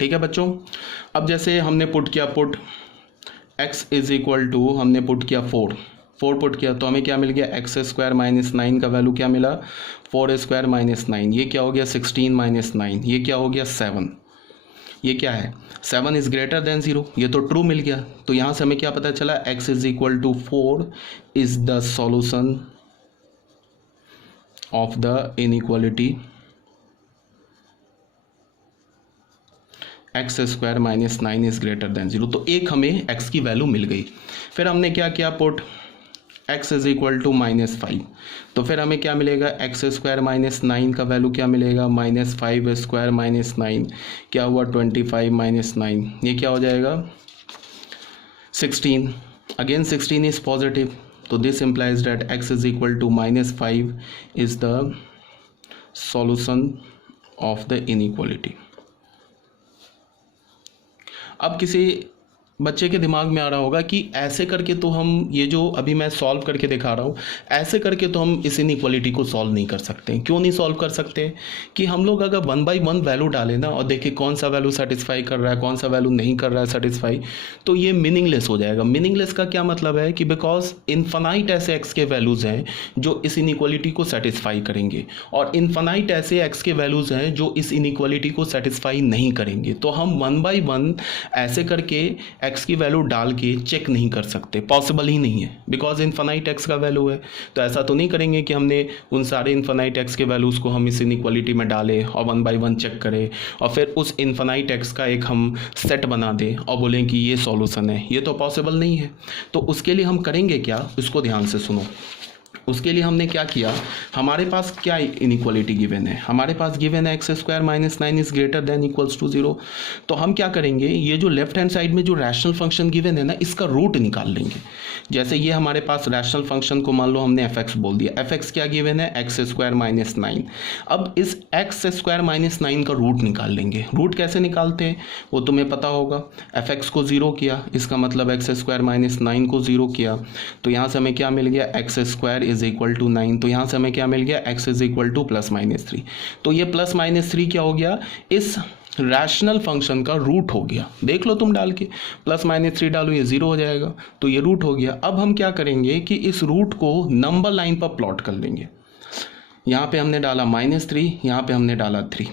ठीक है बच्चों। अब जैसे हमने पुट किया, put x is equal to, हमने पुट किया 4 पुट किया तो हमें क्या मिल गया, एक्स स्क्वायर माइनस 9 का वैल्यू क्या मिला, 4 स्क्वायर माइनस 9, ये क्या हो गया 16 माइनस 9, ये क्या हो गया 7, ये क्या है 7 इज ग्रेटर देन 0, ये तो ट्रू मिल गया। तो यहाँ से हमें क्या पता चला, x is equal to 4 is the solution of the inequality x square minus 9 is greater than 0। तो एक हमें x की वैल्यू मिल गई। फिर हमने क्या किया, put x is equal to -5, तो फिर हमें क्या मिलेगा, एक्स स्क्वायर माइनस 9 का वैल्यू क्या मिलेगा, -5 स्क्वायर माइनस 9 क्या हुआ 25 माइनस 9, ये क्या हो जाएगा 16, अगेन 16 इज पॉजिटिव, तो this implies that x is equal to -5 is the solution of the inequality. अब किसी बच्चे के दिमाग में आ रहा होगा कि ऐसे करके तो हम, ये जो अभी मैं सॉल्व करके दिखा रहा हूँ, ऐसे करके तो हम इस इनइक्वालिटी को सॉल्व नहीं कर सकते। क्यों नहीं सॉल्व कर सकते, कि हम लोग अगर 1 बाई 1 वैल्यू डालें ना और देखें कौन सा वैल्यू सेटिस्फाई कर रहा है, कौन सा वैल्यू नहीं कर रहा है सेटिस्फाई, तो ये मीनिंगलेस हो जाएगा। मीनिंगलेस का क्या मतलब है कि बिकॉज इन्फानाइट ऐसे एक्स के वैल्यूज़ हैं जो इस इनइक्वालिटी को सेटिस्फाई करेंगे, और इन्फानाइट ऐसे एक्स के वैल्यूज़ हैं जो इस इनइक्वालिटी को सेटिस्फाई नहीं करेंगे। तो हम 1 बाई 1 ऐसे करके एक्स की वैल्यू डाल के चेक नहीं कर सकते, पॉसिबल ही नहीं है, बिकॉज इन्फानाइट एक्स का वैल्यू है। तो ऐसा तो नहीं करेंगे कि हमने उन सारे इन्फानाइट एक्स के वैल्यूज़ को हम इस इनइक्वालिटी में डालें और 1 बाई 1 चेक करें और फिर उस इन्फानाइट एक्स का एक हम सेट बना दें और बोलें कि ये सॉल्यूशन है। ये तो पॉसिबल नहीं है। तो उसके लिए हम करेंगे क्या, इसको ध्यान से सुनो। उसके लिए हमने क्या किया, हमारे पास क्या इनइक्वालिटी गिवन है, हमारे पास गिवन है x square minus 9 is greater than equals to 0। तो हम क्या करेंगे, ये जो लेफ्ट हैंड साइड में जो रैशनल फंक्शन गिवन है ना, इसका रूट निकाल लेंगे। जैसे ये हमारे पास रैशनल फंक्शन को मान लो हमने एफ एक्स बोल दिया, एफ एक्स क्या गिवन है, एक्स स्क्वायर माइनस 9। अब इस एक्स स्क्वायर माइनस 9 का रूट निकाल लेंगे। रूट कैसे निकालते हैं वो तुम्हें पता होगा, एफ एक्स को 0 किया, इसका मतलब एक्स स्क्वायर माइनस 9 को 0 किया, तो यहाँ से हमें क्या मिल गया, x square is equal to 9। तो यहाँ से हमें क्या मिल गया, x is equal to plus minus 3। तो ये प्लस माइनस 3 क्या हो गया, इस रैशनल फंक्शन का रूट हो गया। देख लो तुम डाल के, प्लस माइनस 3 डालो ये 0 हो जाएगा, तो ये रूट हो गया। अब हम क्या करेंगे कि इस रूट को नंबर लाइन पर प्लॉट कर लेंगे। यहाँ पे हमने डाला -3, यहाँ पे हमने डाला 3,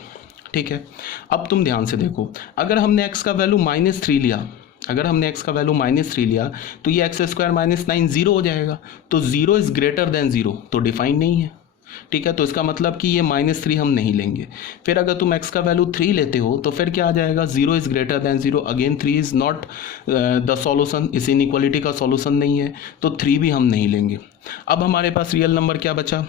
ठीक है। अब तुम ध्यान से देखो, अगर हमने एक्स का वैल्यू -3 लिया, अगर हमने x का वैल्यू -3 लिया तो ये एक्स स्क्वायर माइनस 9 0 हो जाएगा। तो 0 इज ग्रेटर देन 0 तो डिफाइन नहीं है, ठीक है। तो इसका मतलब कि ये -3 हम नहीं लेंगे। फिर अगर तुम x का वैल्यू 3 लेते हो तो फिर क्या आ जाएगा, 0 is greater than 0, again 3 is not the solution, इस इनइक्वालिटी का सॉल्यूशन नहीं है, तो 3 भी हम नहीं लेंगे। अब हमारे पास रियल नंबर क्या बचा,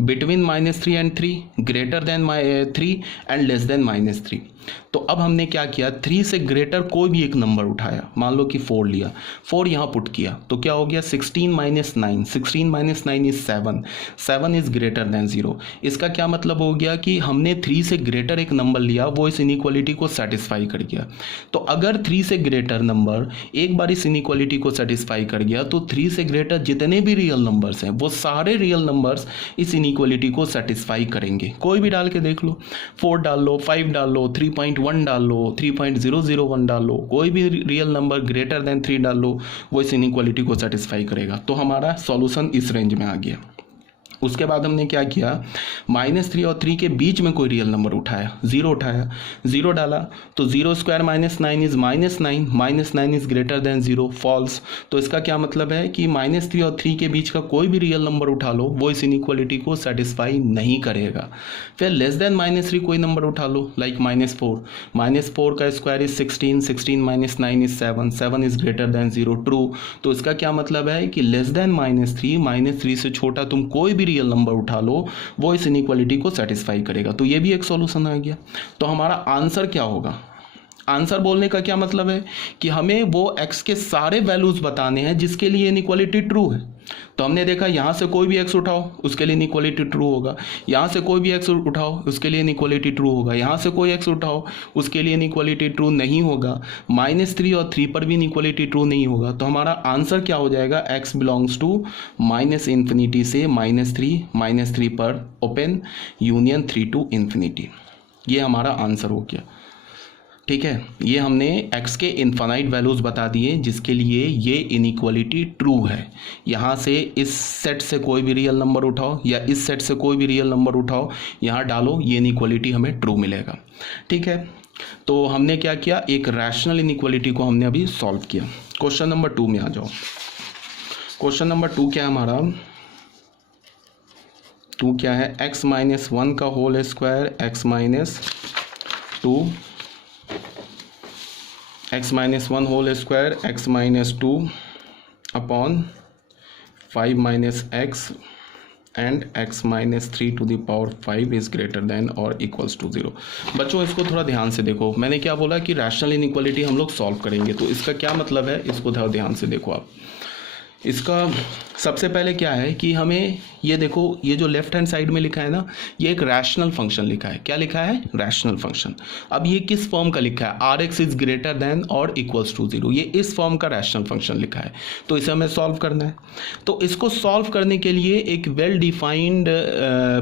between -3 and 3, greater than 3 and less than -3। तो अब हमने क्या किया, 3 से ग्रेटर कोई भी एक नंबर उठाया, मान लो कि 4 लिया, 4 यहाँ पुट किया तो क्या हो गया 16 minus 9, 16 minus 9 is 7, 7 is greater than 0। इसका क्या मतलब हो गया कि हमने 3 से ग्रेटर एक नंबर लिया, वो इस इनइक्वालिटी को सेटिस्फाई कर गया। तो अगर 3 से ग्रेटर नंबर एक बार इस इनइक्वालिटी को सेटिस्फाई कर गया तो 3 से ग्रेटर जितने भी रियल नंबर्स हैं वो सारे रियल नंबर्स इस इनइक्वालिटी को सेटिस्फाई करेंगे। कोई भी डाल के देख लो, 4 डाल लो, 5 डाल लो, 3.1 डाल लो, 3.001 डाल लो, कोई भी रियल नंबर ग्रेटर देन 3 डाल लो, वो इस इनइक्वालिटी को सेटिस्फाई करेगा। तो हमारा सॉल्यूशन इस रेंज में आ गया। उसके बाद हमने क्या किया, -3 और 3 के बीच में कोई रियल नंबर उठाया, 0 उठाया, 0 डाला तो 0 square minus 9 is -9, -9 is greater than 0, false. तो इसका क्या मतलब है कि -3 और 3 के बीच का कोई भी रियल नंबर उठा लो वो इस इनइक्वालिटी को सेटिस्फाई नहीं करेगा। फिर लेस देन -3 कोई नंबर उठा लो, लाइक -4 का square is 16, 16 minus 9 is 7, 7 is greater than 0, true. तो इसका क्या मतलब है कि लेस देन -3 से छोटा तुम कोई भी रियल नंबर उठा लो वो इस इनइक्वालिटी को सेटिस्फाई करेगा। तो ये भी एक सॉल्यूशन आ गया। तो हमारा आंसर क्या होगा, आंसर बोलने का क्या मतलब है कि हमें वो x के सारे वैल्यूज बताने हैं जिसके लिए इनइक्वालिटी ट्रू है। तो हमने देखा यहाँ से कोई भी x उठाओ उसके लिए इनइक्वालिटी ट्रू होगा, यहाँ से कोई भी x उठाओ उसके लिए इनइक्वालिटी ट्रू होगा, यहाँ से कोई x उठाओ उसके लिए इनइक्वालिटी ट्रू नहीं होगा, -3 और 3 पर भी इनइक्वालिटी ट्रू नहीं होगा। तो हमारा आंसर क्या हो जाएगा, x बिलोंग्स टू -∞ से -3 पर ओपन यूनियन 3 to ∞। ये हमारा आंसर हो गया, ठीक है, ये हमने x के इनफाइनाइट वैल्यूज़ बता दिए जिसके लिए ये इनइक्वालिटी ट्रू है। यहाँ से इस सेट से कोई भी रियल नंबर उठाओ या इस सेट से कोई भी रियल नंबर उठाओ, यहाँ डालो, ये इनइक्वालिटी हमें ट्रू मिलेगा। ठीक है, तो हमने क्या किया, एक रैशनल इनइक्वालिटी को हमने अभी सॉल्व किया। क्वेश्चन नंबर 2 में आ जाओ। क्वेश्चन नंबर 2 क्या है हमारा, 2 क्या है, x माइनस 1 का whole square x minus 1 whole square x minus 2 upon 5 minus x and x minus 3 to the power 5 is greater than और इक्वल्स टू 0। बच्चों इसको थोड़ा ध्यान से देखो, मैंने क्या बोला कि रैशनल इनइक्वालिटी हम लोग सॉल्व करेंगे, तो इसका क्या मतलब है, इसको थोड़ा ध्यान से देखो आप। इसका सबसे पहले क्या है कि हमें ये देखो, ये जो लेफ्ट हैंड साइड में लिखा है ना, ये एक रैशनल फंक्शन लिखा है। क्या लिखा है, रैशनल फंक्शन। अब ये किस फॉर्म का लिखा है, RX इज ग्रेटर देन और इक्वल्स टू 0, ये इस फॉर्म का रैशनल फंक्शन लिखा है, तो इसे हमें सॉल्व करना है। तो इसको सॉल्व करने के लिए एक वेल डिफाइंड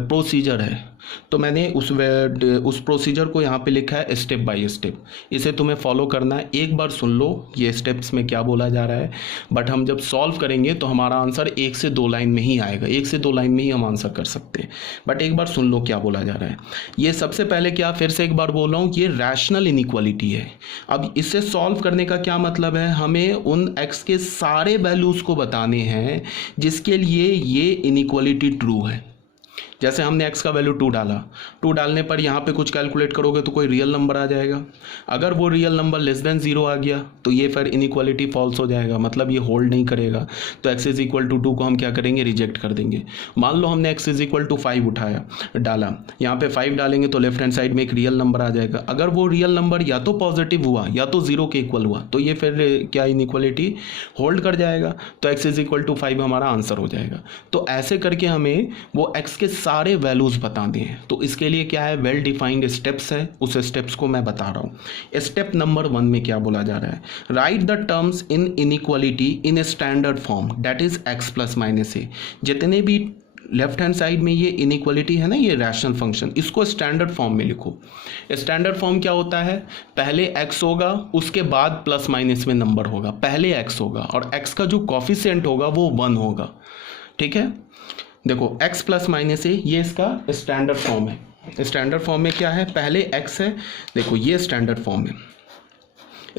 प्रोसीजर है, तो मैंने उस प्रोसीजर को यहाँ पे लिखा है स्टेप बाय स्टेप। इसे तुम्हें फॉलो करना है, एक बार सुन लो ये स्टेप्स में क्या बोला जा रहा है, बट हम जब सॉल्व करेंगे तो हमारा आंसर 1 से 2 लाइन में ही आएगा, 1 से 2 लाइन में ही हम आंसर कर सकते हैं, बट एक बार सुन लो क्या बोला जा रहा है। ये सबसे पहले क्या, फिर से एक बार बोल रहा हूँ, ये रैशनल इनइक्वालिटी है। अब इसे सॉल्व करने का क्या मतलब है, हमें उन x के सारे वैल्यूज़ को बताने हैं जिसके लिए ये इनइक्वालिटी ट्रू है। जैसे हमने x का वैल्यू 2 डाला, 2 डालने पर यहाँ पे कुछ कैलकुलेट करोगे तो कोई रियल नंबर आ जाएगा। अगर वो रियल नंबर लेस देन 0 आ गया तो ये फिर इनइक्वालिटी फॉल्स हो जाएगा, मतलब ये होल्ड नहीं करेगा। तो x इज इक्वल टू 2 को हम क्या करेंगे, रिजेक्ट कर देंगे। मान लो हमने x इज इक्वल टू 5 उठाया, डाला, यहाँ पे 5 डालेंगे तो लेफ्ट हैंड साइड में एक रियल नंबर आ जाएगा। अगर वो रियल नंबर या तो पॉजिटिव हुआ या तो 0 के इक्वल हुआ तो ये फिर क्या इनइक्वालिटी होल्ड कर जाएगा, तो x इज इक्वल टू 5 हमारा आंसर हो जाएगा। तो ऐसे करके हमें वो x के सारे वैल्यूज बता दें। तो इसके लिए क्या है, वेल डिफाइंड स्टेप्स है, उस स्टेप्स को मैं बता रहा हूँ। स्टेप नंबर 1 में क्या बोला जा रहा है, write the terms in inequality in standard form that is x plus minus a. जितने भी लेफ्ट हैंड साइड में ये इनइक्वालिटी है ना, ये रैशनल फंक्शन, इसको स्टैंडर्ड फॉर्म में लिखो। स्टैंडर्ड फॉर्म क्या होता है, पहले x होगा, उसके बाद प्लस माइनस में नंबर होगा, पहले x होगा और x का जो कॉफिशिएंट होगा वो 1 होगा। ठीक है, देखो x प्लस माइनस ए, ये इसका स्टैंडर्ड फॉर्म है। स्टैंडर्ड फॉर्म में क्या है, पहले x है, देखो ये स्टैंडर्ड फॉर्म है।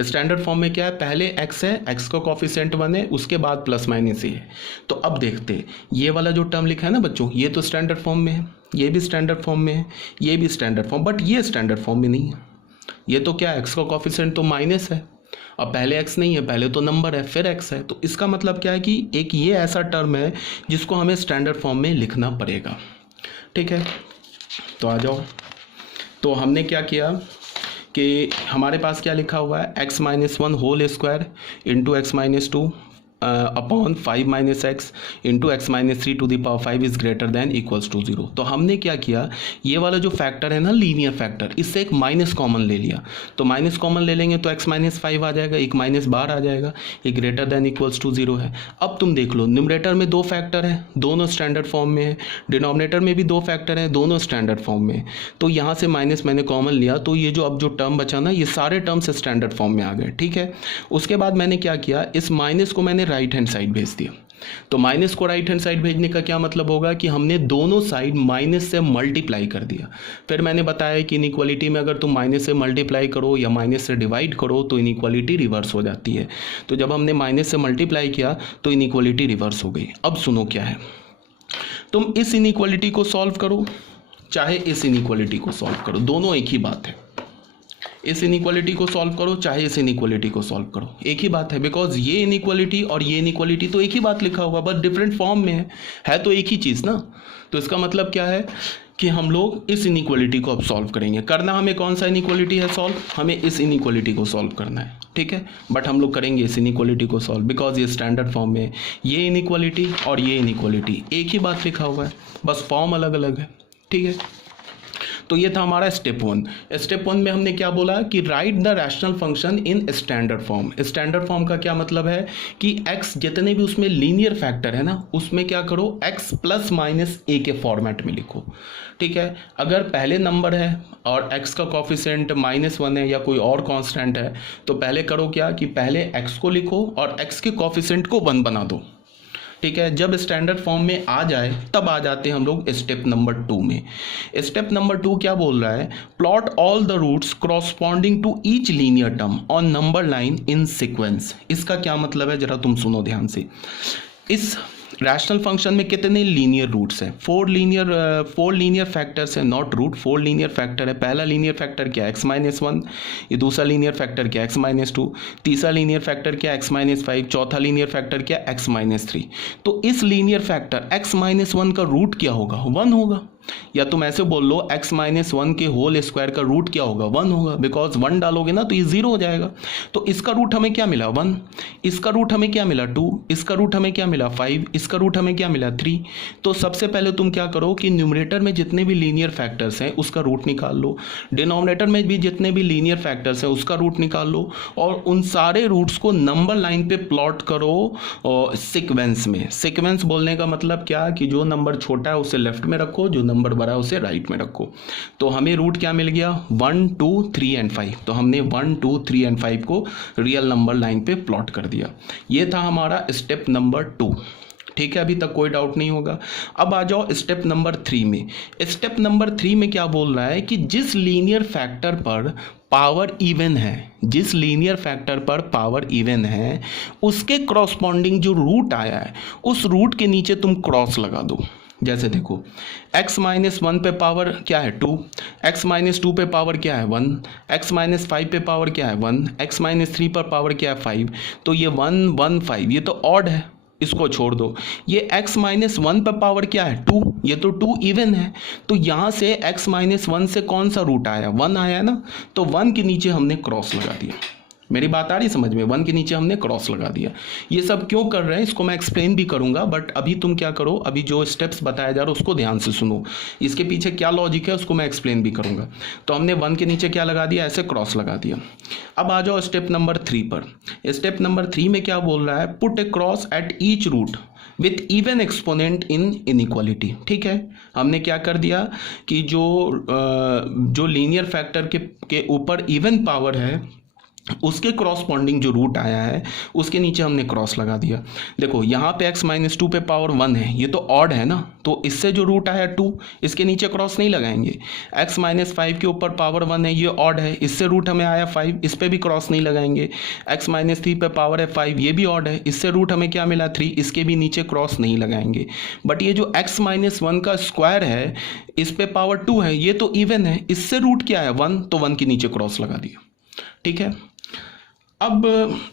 स्टैंडर्ड फॉर्म में क्या है, पहले x है, x का कॉफिशिएंट 1 है, उसके बाद प्लस माइनस ए है। तो अब देखते, ये वाला जो टर्म लिखा है ना बच्चों, ये तो स्टैंडर्ड फॉर्म में है, ये भी स्टैंडर्ड फॉर्म में है, ये भी स्टैंडर्ड फॉर्म, बट ये स्टैंडर्ड फॉर्म में नहीं है। ये तो क्या है, x का कॉफिशिएंट तो माइनस है, अब पहले x नहीं है, पहले तो नंबर है फिर x है। तो इसका मतलब क्या है कि एक ये ऐसा टर्म है जिसको हमें स्टैंडर्ड फॉर्म में लिखना पड़ेगा। ठीक है, तो आ जाओ। तो हमने क्या किया कि हमारे पास क्या लिखा हुआ है, x minus 1 whole square into x minus 2 upon 5 minus x into x minus 3 to the power 5 is greater than equals to 0। तो हमने क्या किया, ये वाला जो फैक्टर है ना, लीनियर फैक्टर, इससे एक माइनस कॉमन ले लिया। तो माइनस कॉमन ले लेंगे तो एक्स माइनस 5 आ जाएगा, एक माइनस बाहर आ जाएगा, ये ग्रेटर देन इक्वल्स टू 0 है। अब तुम देख लो, न्यूमरेटर में 2 फैक्टर है, दोनों स्टैंडर्ड फॉर्म में है, डिनोमिनेटर में भी 2 फैक्टर है, दोनों स्टैंडर्ड फॉर्म में है। तो यहाँ से माइनस मैंने कॉमन लिया, तो ये जो अब जो टर्म बचा ना, ये सारे टर्म्स स्टैंडर्ड फॉर्म में आ गए। ठीक है, उसके बाद मैंने क्या किया, इस माइनस को मैंने राइट हैंड साइड भेज दिया। तो माइनस को राइट हैंड साइड भेजने का क्या मतलब होगा कि हमने दोनों साइड माइनस से मल्टीप्लाई कर दिया। फिर मैंने बताया कि इनइक्वालिटी में अगर तुम माइनस से मल्टीप्लाई करो या माइनस से डिवाइड करो तो इनइक्वालिटी रिवर्स हो जाती है। तो जब हमने माइनस से मल्टीप्लाई किया तो इनइक्वालिटी रिवर्स हो गई। अब सुनो क्या है, तुम इस इनइक्वालिटी को सॉल्व करो चाहे इस इनइक्वालिटी को सॉल्व करो, दोनों एक ही बात है। इस इनइक्वालिटी को सॉल्व करो चाहे इस इनइक्वालिटी को सॉल्व करो, एक ही बात है, बिकॉज ये इनइक्वालिटी और ये इनइक्वालिटी तो एक ही बात लिखा हुआ, बस डिफरेंट फॉर्म में है तो एक ही चीज़ ना। तो इसका मतलब क्या है कि हम लोग इस इनइक्वालिटी को अब सॉल्व करेंगे। करना हमें कौन सा इनइक्वालिटी है सॉल्व, हमें इस इनइक्वालिटी को सॉल्व करना है। ठीक है, बट हम लोग करेंगे इस इनइक्वालिटी को सॉल्व बिकॉज ये स्टैंडर्ड फॉर्म में, ये इनइक्वालिटी और ये इनइक्वालिटी एक ही बात लिखा हुआ है, बस फॉर्म अलग अलग है। ठीक है, तो ये था हमारा स्टेप 1। स्टेप 1 में हमने क्या बोला कि right the rational function in standard form. Standard form का क्या मतलब है कि x जितने भी उसमें लीनियर फैक्टर है ना, उसमें क्या करो, x प्लस माइनस a के फॉर्मेट में लिखो। ठीक है, अगर पहले नंबर है और x का कोफिशिएंट -1 है या कोई और कांस्टेंट है, तो पहले करो क्या कि पहले x को लिखो और x के कोफिशिएंट को 1 बना दो। ठीक है, जब स्टैंडर्ड फॉर्म में आ जाए तब आ जाते हैं हम लोग स्टेप नंबर 2 में। स्टेप नंबर 2 क्या बोल रहा है, plot all the roots corresponding to each linear term on number line in sequence. इसका क्या मतलब है, जरा तुम सुनो ध्यान से। इस रैशनल फंक्शन में कितने लीनियर रूट्स हैं, 4 लीनियर फैक्टर्स है, नॉट रूट, 4 लीनियर फैक्टर है। पहला लीनियर फैक्टर क्या है, x-1, ये दूसरा लीनियर फैक्टर क्या है, x-2, तीसरा लीनियर फैक्टर क्या है, x-5, चौथा लीनियर फैक्टर क्या है, x-3। तो इस लीनियर फैक्टर x-1 का रूट क्या होगा, 1 होगा। या तुम ऐसे बोल लो x-1 के होल स्क्वायर का रूट क्या होगा, 1 होगा, बिकॉज 1 डालोगे ना तो ये 0 हो जाएगा। तो इसका रूट हमें क्या मिला, 1, इसका रूट हमें क्या मिला, 2, इसका रूट हमें क्या मिला, 5, इसका रूट हमें क्या मिला, 3। तो सबसे पहले तुम क्या करो कि न्यूमरेटर में जितने भी लीनियर फैक्टर्स हैं उसका रूट निकाल लो, डिनोमिनेटर में भी जितने भी लीनियर फैक्टर्स हैं उसका रूट निकाल लो, और उन सारे रूट्स को नंबर लाइन पे प्लॉट करो सीक्वेंस में। सीक्वेंस बोलने का मतलब क्या कि जो नंबर छोटा है उसे लेफ्ट में रखो, जो नंबर बड़ा है उसे राइट में रखो। तो हमें रूट क्या मिल गया, 1, 2, 3 एंड 5। तो हमने 1, 2, 3 एंड 5 को रियल नंबर लाइन पे प्लॉट कर दिया। ये था हमारा स्टेप नंबर 2। ठीक है, अभी तक कोई डाउट नहीं होगा। अब आ जाओ स्टेप नंबर 3 में। स्टेप नंबर 3 में क्या बोल रहा है कि जिस लीनियर फैक्टर पर पावर इवन है, जिस लीनियर फैक्टर पर पावर इवन है उसके क्रॉसपॉन्डिंग जो रूट आया है उस रूट के नीचे तुम क्रॉस लगा दो। जैसे देखो x-1 पे पावर क्या है, 2, x-2 पे पावर क्या है, 1, x-5 पे पावर क्या है, 1, x-3 पर पावर क्या है, 5। तो ये 1, 1, 5 ये तो ऑड है, इसको छोड़ दो। ये x-1 पे पावर क्या है, 2, ये तो 2 इवन है। तो यहाँ से x-1 से कौन सा रूट आया, 1 आया ना, तो 1 के नीचे हमने क्रॉस लगा दिया। मेरी बात आ रही समझ में, 1 के नीचे हमने क्रॉस लगा दिया। ये सब क्यों कर रहे हैं इसको मैं एक्सप्लेन भी करूंगा, बट अभी तुम क्या करो, अभी जो स्टेप्स बताया जा रहा है उसको ध्यान से सुनो, इसके पीछे क्या लॉजिक है उसको मैं एक्सप्लेन भी करूंगा। तो हमने 1 के नीचे क्या लगा दिया, ऐसे क्रॉस लगा दिया। अब आ जाओ स्टेप नंबर 3 पर। स्टेप नंबर 3 में क्या बोल रहा है, put a cross at each root with even exponent in inequality. ठीक है, हमने क्या कर दिया कि जो लीनियर फैक्टर के ऊपर इवन पावर है उसके क्रॉसपॉन्डिंग जो रूट आया है उसके नीचे हमने क्रॉस लगा दिया। देखो यहाँ पे x-2 पे पावर 1 है, ये तो ऑड है ना, तो इससे जो रूट आया 2, इसके नीचे क्रॉस नहीं लगाएंगे। x-5 के ऊपर पावर 1 है, ये ऑड है, इससे रूट हमें आया 5, इस पे भी क्रॉस नहीं लगाएंगे। x-3 पे पावर है 5, ये भी ऑड है, इससे रूट हमें क्या मिला 3, इसके भी नीचे क्रॉस नहीं लगाएंगे। बट ये जो x-1 का स्क्वायर है इस पे पावर 2 है, ये तो इवन है, इससे रूट क्या है 1, तो 1 के नीचे क्रॉस लगा दिया। ठीक है, अब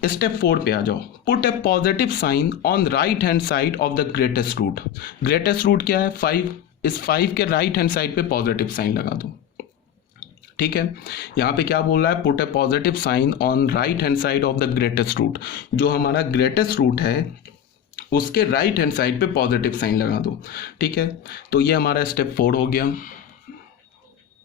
स्टेप 4 पे आ जाओ। Put a positive sign on right hand side of the greatest root. Greatest root क्या है, 5, इस 5 के राइट हैंड साइड पे पॉजिटिव साइन लगा दो। ठीक है, यहाँ पे क्या बोल रहा है, put a positive sign on right hand side of the greatest root. जो हमारा ग्रेटेस्ट रूट है उसके राइट हैंड साइड पे पॉजिटिव साइन लगा दो। ठीक है, तो ये हमारा स्टेप 4 हो गया।